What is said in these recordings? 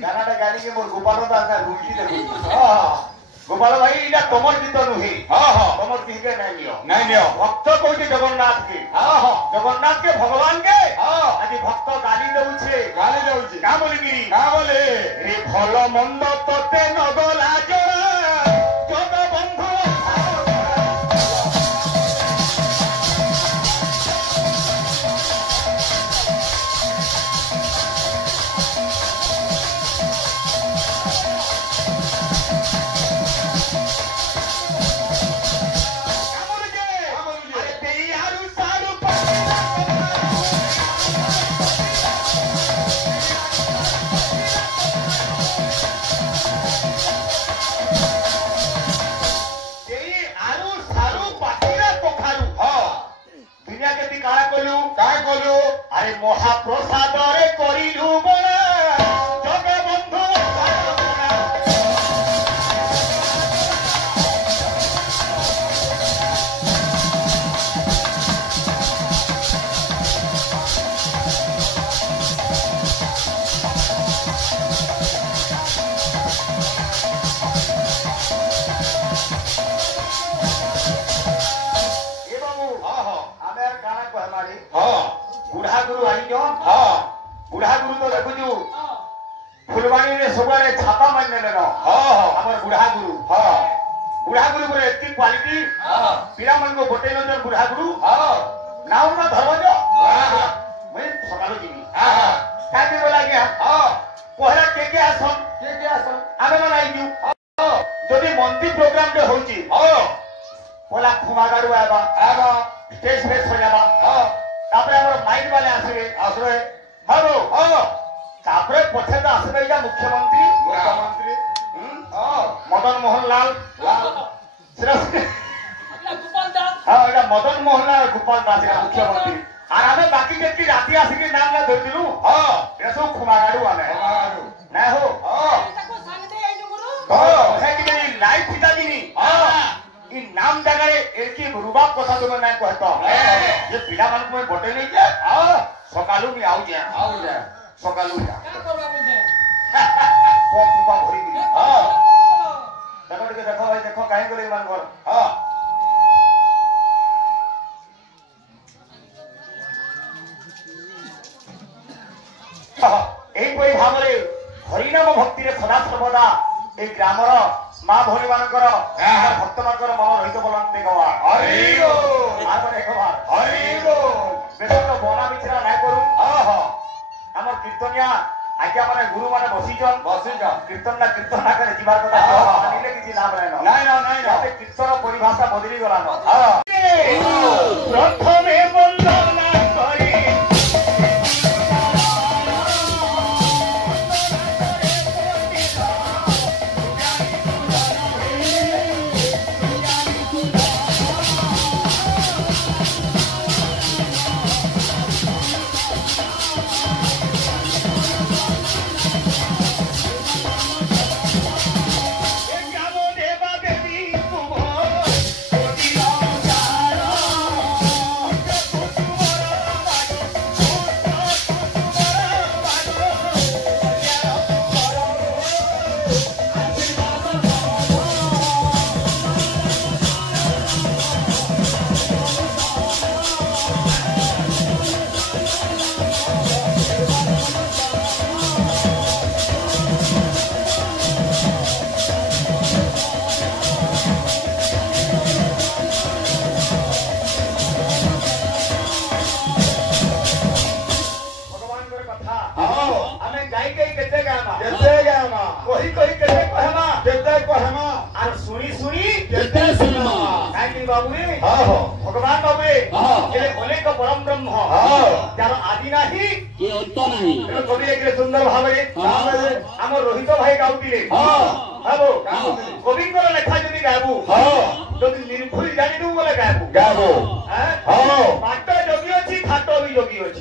गानाटा गाली के मोर गोपाल दास रुलटी देखो हां गोपाल भाई इला तमर गीत नुहे हां हां तमर किके नहीं लियो भक्त कहते जगन्नाथ के हां हां जगन्नाथ के भगवान के हां आज भक्त गाली दउछे का बोली रे भलो मंद तते नगला जरा जग बंधु अरे महाप्रसाद रे करिलु बना जग बंधु ए बाबू हां हां आमे गाना कहमारी हां बुढ़ा गुरु आई जन हां बुढ़ा गुरु तो देखु छु फुलवाणी रे सबरे छापा मान नेले न हां हां हमर बुढ़ा गुरु रे एती क्वालिटी हां पीरा मन को गोटे न बुढ़ा गुरु हां नाउ ना धर्मज हां मैं सकालो जीवी हां का के बोला गया हां पहला के आसन आमे मन आई जू हां जदी मंत्री प्रोग्राम रे होची हां बोला खुमागारू आबा स्टेज पे सजाबा हां तापरे हमर माइक वाले आसरे हेलो हां तापरे पछे तो आसबे या मुख्यमंत्री हां मदन मोहन लाल सिर्फ गोपाल दास हां एटा मदन मोहन लाल गोपाल दास या मुख्यमंत्री आर हमें बाकी जेती राती आसी के नाम ना धरतिलु हां ए सब खुमागारू वाले ना हो हां ताको संग दे आई गुरु हां है कि लाइव पिता जी हां इ नाम जगह एकी रुबाब कथा तुम ना कहतो ये पिला मन को बटे नहीं के हां सकालू भी आउ जा सकालू जा का करबा बुझे पपा भरी गई हां देखो भाई देखो काहे करे मन घर हां এই कोई भावरे हरिनाम भक्ति रे सदा सर्वदा ए ग्रामर मां भौणी मानकर भक्त मानकर मन रहित बोलते गवा हरि बोल आरे खबर हरि बोल बेसक बना बिचरा ना करू हमर कीर्तनिया आज्ञा माने गुरु माने बसिजन कीर्तन ना करे जीवार कथा मानिले किछि लाभ नाही न कीर्तन परिभाषा बदली गला न प्रथमे वंदना करी भगवान बाबू अनेक परम ब्रह्म जार आदि नाही ये अंत नाही कवि लेखिले सुंदर भावे आम रोहित भाई गाउतिले हाबो कवि को लेखा जदी गाबू जदी निर्भुल जानि दू बोले गाबू पाट जोगी अछि खाटो भी जोगी अछि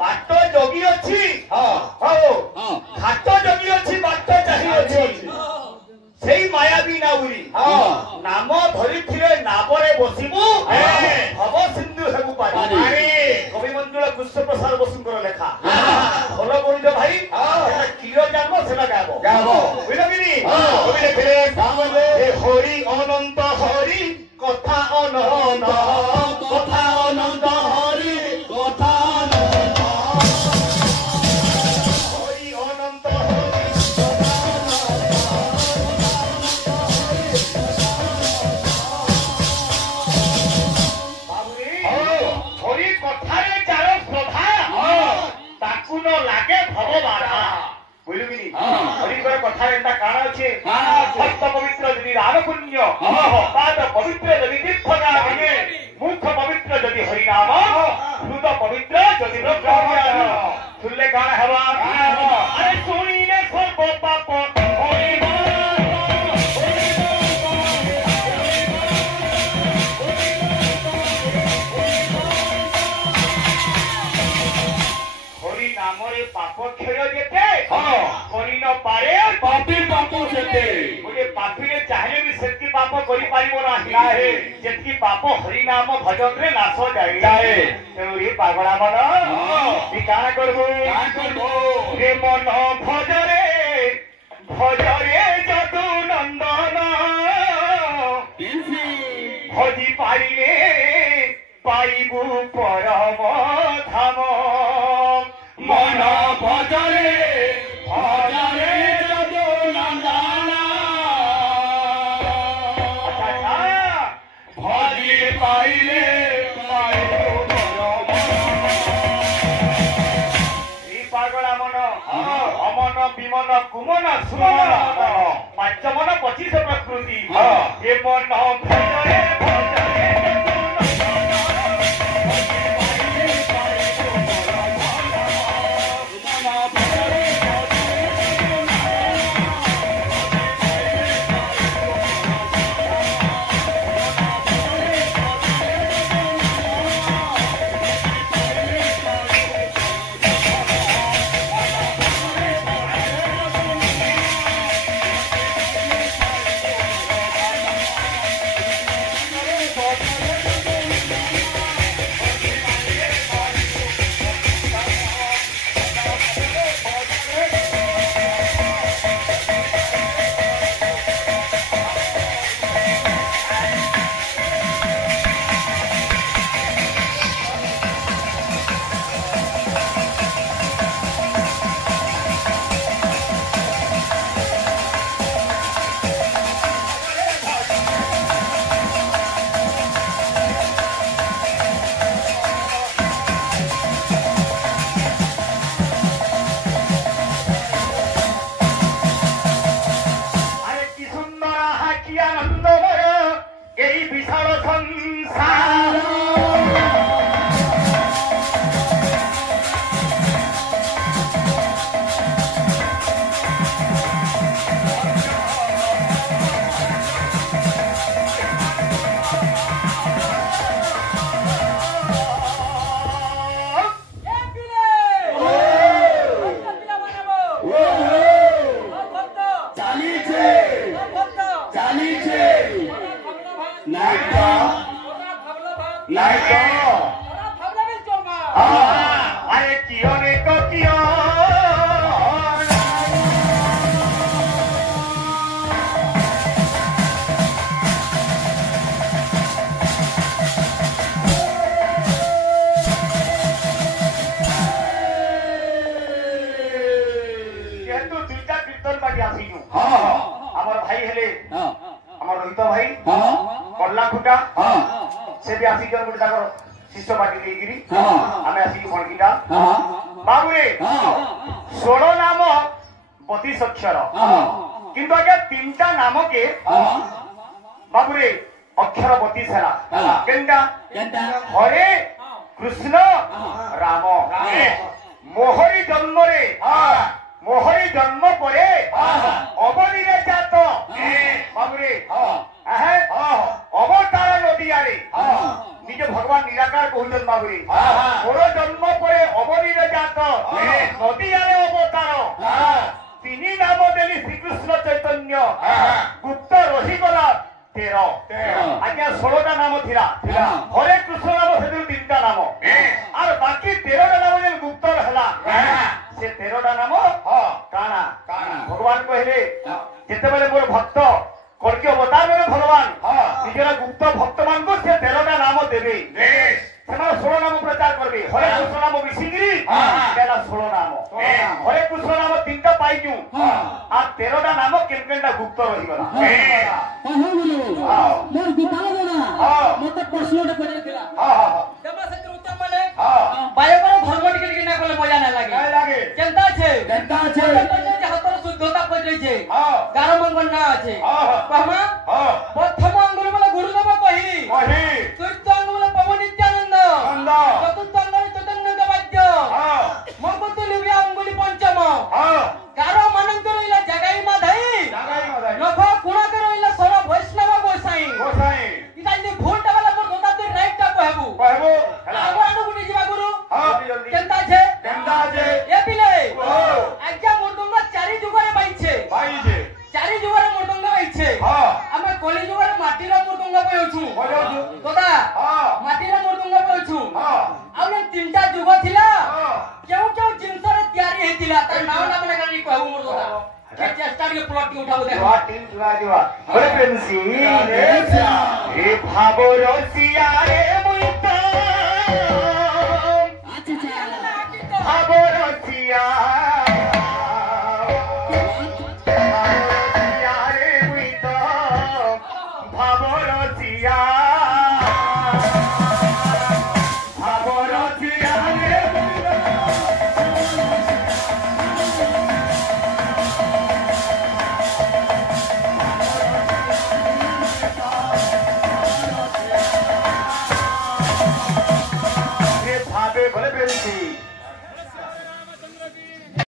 पाट जोगी अछि खाटो जोगी अछि पाट चाहि अछि सेई मायावी नाउरी नाम धरिथिले नाबरे बसिबू भव सिंधु हेबु पारी कवि मंजुला पुष्प प्रसाद बसुंकर लेखा भलो बोलिजो भाई एटा किलो जन्म গাব বুঝলি বুঝলে ফিরে এ হরি অনন্ত হরি কথা অনন্ত কথা অনন্ত হরি কথা অনন্ত হরি অনন্ত হরি কথারে যার শ্রদ্ধা তাকু ন লাগে ভগবানা বুঝলি হরিଙ୍କର କଥାରେ ଏନ୍ତା କାଣା ଅଛି ଭକ୍ତ ପବିତ୍ର ଯଦି ରାମପୁଣ୍ୟ ପାଦ ପବିତ୍ର ଯଦି ତୀର୍ଥଗାମୀ ମୁଖ ପବିତ୍ର ଯଦି ହରିନାମ ହୃଦ ପବିତ୍ର ଯଦି ବ୍ରହ୍ମଜ୍ଞାନ ଶୁଣିଲେ କାଣା ହେବା ଆରେ ଶୁଣିଲେ ସର୍ବ ପାପ হরি নামরে পাপ ক্ষয় যেতে କରି ନ ପାରେ ପାପୀ ପାପ ସେତେ ଗୋଟେ ପାପୀରେ ଚାହିଁଲେ ବି ସେତିକି ପାପ କରିପାରିବ ନାହିଁ ଯେତିକି ପାପ ହରିନାମ ଭଜନରେ ନାଶ ଯାଏ ତେଣୁ ଏ ପାଗଳା ମନ କାଣା କରିବୁ ଏ ମନ ଭଜରେ ଭଜରେ ଯଦୁ ନନ୍ଦନ ଭଜି ପାରିଲେ ପାଇବୁ ପରମ ଧାମ ମନ ଭଜରେ ভজরে যদু নন্দন ভজি পাইলে এই পাগলা মন অমন বিমন কুমন সুমন পাঁচ মন 25 প্রকৃতি এ মন ভজরে ভজরে शिष्य पार्टी देगी आम आसिक भड़कीटा बाबुरे 16 नाम 32 अक्षर किंतु आगे 3टा नाम के बाबुरे अक्षर 32 है केनटा हरे कृष्ण राम मोहरी जन्म रे मोहरी जन्म परे अवनी रे जात बाबुरे अवतार नदिया रे निज भगवान निराकार कहते बाबुरे मोर जन्म परे अवनी रे जात नदिया रे अवतार तीन नाम देली श्रीकृष्ण चैतन्य गुप्त रही गला 13 आज्ञा 16टा नाम थिला हरे कृष्ण नाम से 3टा नाम और बाकी 13टा नाम जे गुप्त रहला से 13टा नाम काना भगवान कहले जिते बेले मोर भक्त कल्कि अवतार बेले भगवान निजर गुप्त भक्त मान को से 13टा नाम देबे सेना 16 नाम प्रचार करबे हरे कृष्ण नाम बिसिगिरी केला 16 नाम हरे कृष्ण नाम 3टा पाइजु आ 13टा नाम केनकेनटा गुप्त रही गला हो बोलो मोर गोपाल दादा मते प्रश्नटा पचारथिला जब से उत्तर माने बायकर धर्म टिके ना कले मजा ना लागे केनता छे जे हातर शुद्धता पजै छे गारो मंगन ना আছে कहमा प्रथम अंगुल वाला गुरुदेव कही तृतीय अंगुल पवन नित्यानंद चतुर्थ अंगुल चैतन्य वाद्य मंगल लिबिया अंगुली पंचम गारो मानंक रहिला जगाई माधाई नख कुणा के रहिला सरा वैष्णव गोसाई इता जे भूलटा वाला पर दोता तू राइटटा कहबू आगो गुनी जीवा गुरु केनता छे ए पिले आज्ञा मुर्दंगा चारि जुगरे बाइछे चारि जुगरे मुर्दंगा बाइछे आमे कली जुगरे माटीर मुर्दंगा बयछु दादा माटीर मुर्दंगा बयछु आउने 3टा जुग थिला केउ जिंस रे तयारी हेतिला त नाव ना माने करी कहबू मोर दादा के चेष्टा के प्लॉट के उठाबो देखो टीम जुआ बड़े प्रेमसी ए भागो रसिया रे मुइता अच्छा भागो रसिया रे मुइता भागो रसिया